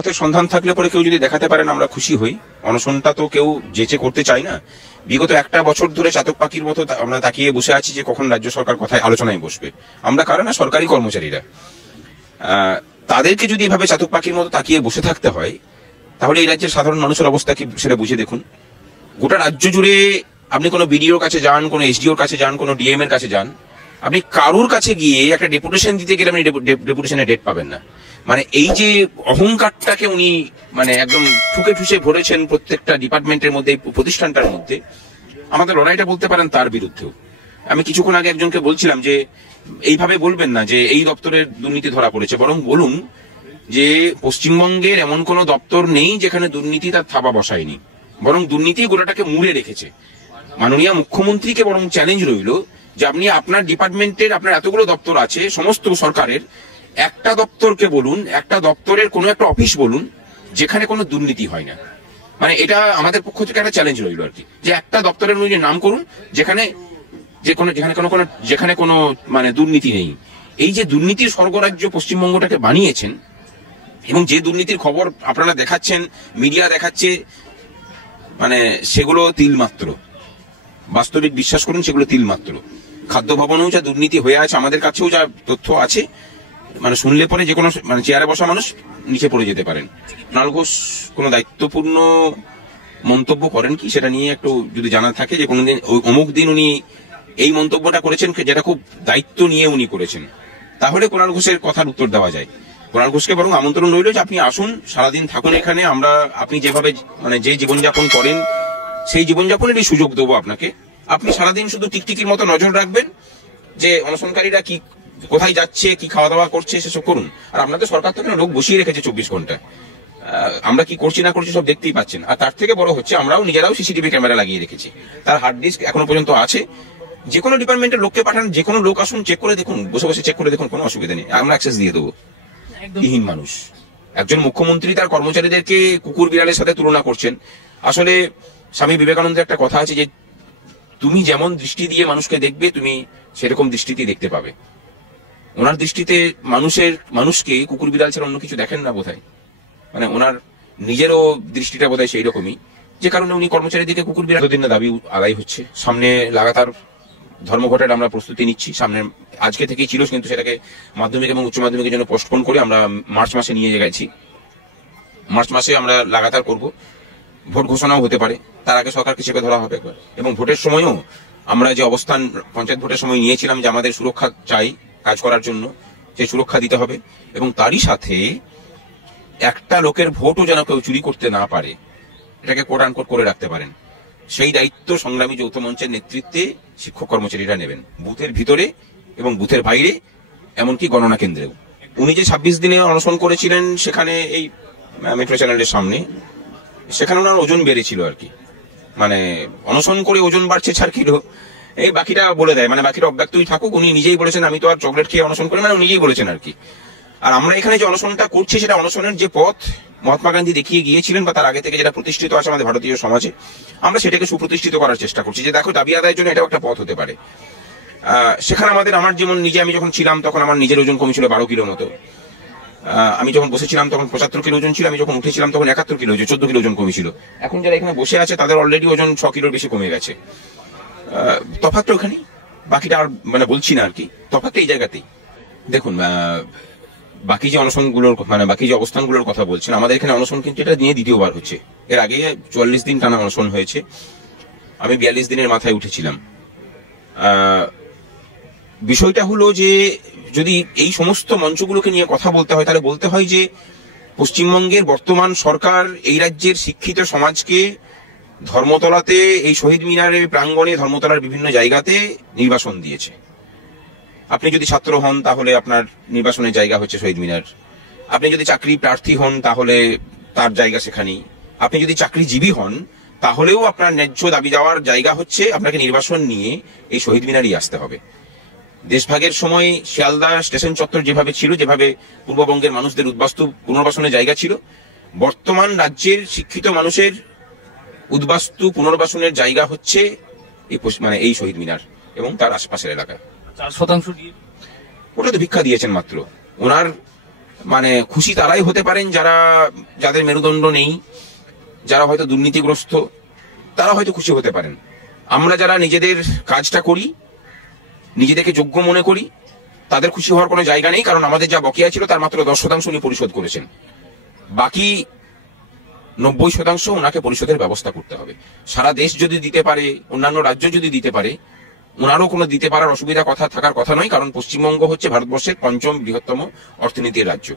পথের সন্ধান থাকলে পরে কেউ যদি দেখাতে পারেন আমরা খুশি হই। অনশনটা তো কেউ যেচে করতে চায় না। বিগত একটা বছর ধরে চাতক পাখির মতো আমরা তাকিয়ে বসে আছি যে কখন রাজ্য সরকার কথায় আলোচনায় বসবে। আমরা কারা না, সরকারি কর্মচারীরা। তাদেরকে যদি এভাবে চাতক পাখির মতো তাকিয়ে বসে থাকতে হয় তাহলে এই রাজ্যের সাধারণ মানুষের অবস্থা কি সেটা বুঝে দেখুন। গোটা রাজ্য জুড়ে আপনি কোনো বিডিওর কাছে যান, কোনো এসডিওর কাছে যান, কোনো ডিএম এর কাছে যান, আপনি কারুর কাছে গিয়ে একটা ডেপুটেশন দিতে গেলে আপনি ডেপুটেশনের ডেট পাবেন না। মানে এই যে অহংকারটাকে উনি মানে একদম ঠুকে ঠুসে ভরেছেন প্রত্যেকটা ডিপার্টমেন্টের মধ্যে, প্রতিষ্ঠানটার মধ্যে, আমাদের লড়াইটা বলতে পারেন তার বিরুদ্ধেও। আমি কিছুক্ষণ আগে একজনকে বলছিলাম যে এইভাবে বলবেন না যে এই দপ্তরের দুর্নীতি ধরা পড়েছে, বরং বলুন যে পশ্চিমবঙ্গের এমন কোনো দপ্তর নেই যেখানে দুর্নীতি তার থাবা বসায়নি, বরং দুর্নীতি গোটাটাকে মুড়ে রেখেছে। মাননীয় মুখ্যমন্ত্রীকে বরং চ্যালেঞ্জ রইল যে আপনি আপনার ডিপার্টমেন্টের, আপনার এতগুলো দপ্তর আছে সমস্ত সরকারের, একটা দপ্তরকে বলুন, একটা দপ্তরের কোনো একটা অফিস বলুন যেখানে কোনো দুর্নীতি হয় না। মানে এটা আমাদের পক্ষ থেকে একটা চ্যালেঞ্জ রইল আর কি, যে একটা দপ্তরের নাম করুন যেখানে যেখানে কোনো মানে দুর্নীতি নেই। এই যে দুর্নীতির স্বর্গরাজ্য পশ্চিমবঙ্গটাকে বানিয়েছেন এবং যে দুর্নীতির খবর আপনারা দেখাচ্ছেন, মিডিয়া দেখাচ্ছে, মানে সেগুলো তিলমাত্র। বাস্তবিক বিশ্বাস করুন সেগুলো তিলমাত্র। খাদ্য ভবনেও যা দুর্নীতি হয়ে আছে, আমাদের কাছেও যা তথ্য আছে, মানে শুনলে পরে যে কোনো মানে চেয়ারে বসা মানুষ নিচে পড়ে যেতে পারেন। কুণাল ঘোষ কোনো দায়িত্বপূর্ণ মন্তব্য করেন কি সেটা নিয়ে একটু যদি জানা থাকে, যে কোনোদিন অমুক দিন উনি এই মন্তব্যটা করেছেন যেটা খুব দায়িত্ব নিয়ে উনি করেছেন, তাহলে কুণাল ঘোষের কথার উত্তর দেওয়া যায়। কুণাল ঘোষকে বরং আমন্ত্রণ রইল যে আপনি আসুন, সারাদিন থাকুন এখানে, আমরা আপনি যেভাবে মানে যে জীবনযাপন করেন সেই জীবনযাপনেরই সুযোগ দেবো আপনাকে। আপনি সারাদিন শুধু টিকটিকির মতো নজর রাখবেন যে অনশনকারীরা কি কোথায় যাচ্ছে, কি খাওয়া দাওয়া করছে, সেসব করুন। আর আপনাদের সরকার তো লোক বসিয়ে রেখেছে 24 ঘন্টা, আমরা কি করছি না করছি সব দেখতেই পাচ্ছেন। আর তার থেকে বড় হচ্ছে আমরাও নিজেরাও সিসিটিভি ক্যামেরা লাগিয়ে রেখেছি, তার হার্ড ডিস্ক এখনো পর্যন্ত আছে। যে কোনো ডিপার্টমেন্টের লোককে পাঠান, যে কোনো লোক আসুন, চেক করে দেখুন, বসে বসে চেক করে দেখুন, কোনো অসুবিধা নেই, আমরা অ্যাক্সেস দিয়ে দেবো। বিহীন মানুষ একজন মুখ্যমন্ত্রী তার কর্মচারীদেরকে কুকুর বিড়ালের সাথে তুলনা করছেন। আসলে স্বামী বিবেকানন্দের একটা কথা আছে যে তুমি যেমন দৃষ্টি দিয়ে মানুষকে দেখবে তুমি সেরকম দৃষ্টিতেই দেখতে পাবে। ওনার দৃষ্টিতে মানুষকে কুকুর বিড়াল ছাড়া অন্য কিছু দেখেন না বোধহয়, মানে ওনার নিজেরও দৃষ্টিটা বোধহয় সেই রকমই, যে কারণে উনি কর্মচারীদেরকে কুকুর বিড়াল দিন না দাবি আদায় হচ্ছে। সামনে লাগাতার ধর্মঘটের আমরা প্রস্তুতি নিচ্ছি, সামনে আজকে থেকেই ছিল, কিন্তু সেটাকে মাধ্যমিক এবং উচ্চ মাধ্যমিকের জন্য পোস্টপোন করে আমরা মার্চ মাসে নিয়ে গেছি। মার্চ মাসে আমরা লাগাতার করব, ভোট ঘোষণাও হতে পারে, তার আগে সরকারকে চেপে ধরা হবে একবার। এবং ভোটের সময়ও আমরা যে অবস্থান পঞ্চায়েত ভোটের সময় নিয়েছিলাম যে আমাদের সুরক্ষা চাই কাজ করার জন্য, সেই সুরক্ষা দিতে হবে। এবং তারই সাথে একটা লোকের ভোটও যেন কেউ চুরি করতে না পারে, এটাকে কোট আনকোট করে রাখতে পারেন, সেই দায়িত্ব সংগ্রামী যৌথ মঞ্চের নেতৃত্বে শিক্ষক কর্মচারীরা নেবেন, বুথের ভিতরে এবং বুথের বাইরে, এমনকি গণনা কেন্দ্রেও। উনি যে 26 দিনে অনশন করেছিলেন সেখানে এই মেট্রো চ্যানেলের সামনে, সেখানে ওনার ওজন বেড়েছিল আর কি, মানে অনশন করে ওজন বাড়ছে 4 কিলো, এই বাকিটা বলে দেয়, মানে বাকিটা অব্যক্তই থাকুক। উনি নিজেই বলেছেন আমি তো আর চকলেট খেয়ে অনশন করি, মানে নিজেই বলেছেন আর কি। আর আমরা এখানে যে অনশনটা করছি সেটা অনশনের যে পথ মহাত্মা গান্ধী দেখিয়ে গিয়েছিলেন, বা তার আগে থেকে যেটা প্রতিষ্ঠিত আছে আমাদের ভারতীয় সমাজে, আমরা সেটাকে সুপ্রতিষ্ঠিত করার চেষ্টা করছি, যে দেখো দাবি আদায়ের জন্য এটাও একটা পথ হতে পারে। সেখানে আমার যেমন আমি যখন ছিলাম তখন আমার নিজের ওজন কমেছিল 12 কিলো মতো, আমি যখন বসেছিলাম তখন 75 কিলো ওজন ছিল, আমি যখন উঠেছিলাম তখন 71 কিলো, 14 কিলো ওজন কমেছিল। এখন যারা এখানে বসে আছে তাদের অলরেডি ওজন 6 কিলোর বেশি কমে গেছে। তফাৎটা ওখানেই, বাকিটা আর মানে বলছি না আর কি, তফাৎটা এই জায়গাতেই। দেখুন বাকি যে অনশনগুলোর মানে বাকি যে অবস্থানগুলোর কথা বলছেন, আমাদের এখানে অনশন কিন্তু এটা নিয়ে দ্বিতীয়বার হচ্ছে। এর আগে 44 দিন টানা অনশন হয়েছে, আমি 42 দিনের মাথায় উঠেছিলাম। বিষয়টা হলো যে যদি এই সমস্ত মঞ্চগুলোকে নিয়ে কথা বলতে হয় তাহলে বলতে হয় যে পশ্চিমবঙ্গের বর্তমান সরকার এই রাজ্যের শিক্ষিত সমাজকে ধর্মতলাতে, এই শহীদ মিনারের প্রাঙ্গণে, ধর্মতলার বিভিন্ন জায়গাতে নির্বাসন দিয়েছে। আপনি যদি ছাত্র হন তাহলে আপনার নির্বাসনের জায়গা হচ্ছে শহীদ মিনার, আপনি যদি চাকরি প্রার্থী হন তাহলে তার জায়গা সেখানেই, আপনি যদি চাকরিজীবী হন তাহলেও আপনার ন্যায্য দাবি দেওয়ার জায়গা হচ্ছে আপনাকে নির্বাসন নিয়ে এই শহীদ মিনারই আসতে হবে। দেশভাগের সময় শিয়ালদা স্টেশন চত্বর যেভাবে ছিল, যেভাবে পূর্ববঙ্গের মানুষদের উদ্বাস্তু পুনর্বাসনের জায়গা ছিল, বর্তমান রাজ্যের শিক্ষিত মানুষের উদ্বাস্তু পুনর্বাসনের জায়গা হচ্ছে মানে এই শহীদ মিনার এবং তার আশেপাশের এলাকা। 4% দিয়ে ওটা তো ভিক্ষা দিয়েছেন মাত্র। ওনার মানে খুশি তারাই হতে পারেন যাদের মেরুদণ্ড নেই, যারা হয়তো দুর্নীতিগ্রস্ত, তারা হয়তো খুশি হতে পারেন। আমরা যারা নিজেদের কাজটা করি, নিজেদেরকে যোগ্য মনে করি, তাদের খুশি হওয়ার কোনো জায়গা নেই, কারণ আমাদের যা বকেয়া ছিল তার মাত্র 10% উনি পরিশোধ করেছেন। বাকি 90% ওনাকে পরিশোধের ব্যবস্থা করতে হবে। সারা দেশ যদি দিতে পারে, অন্যান্য রাজ্য যদি দিতে পারে, ওনারও কোনো দিতে পারার অসুবিধা থাকার কথা নয়, কারণ পশ্চিমবঙ্গ হচ্ছে ভারতবর্ষের 5ম বৃহত্তম অর্থনীতির রাজ্য।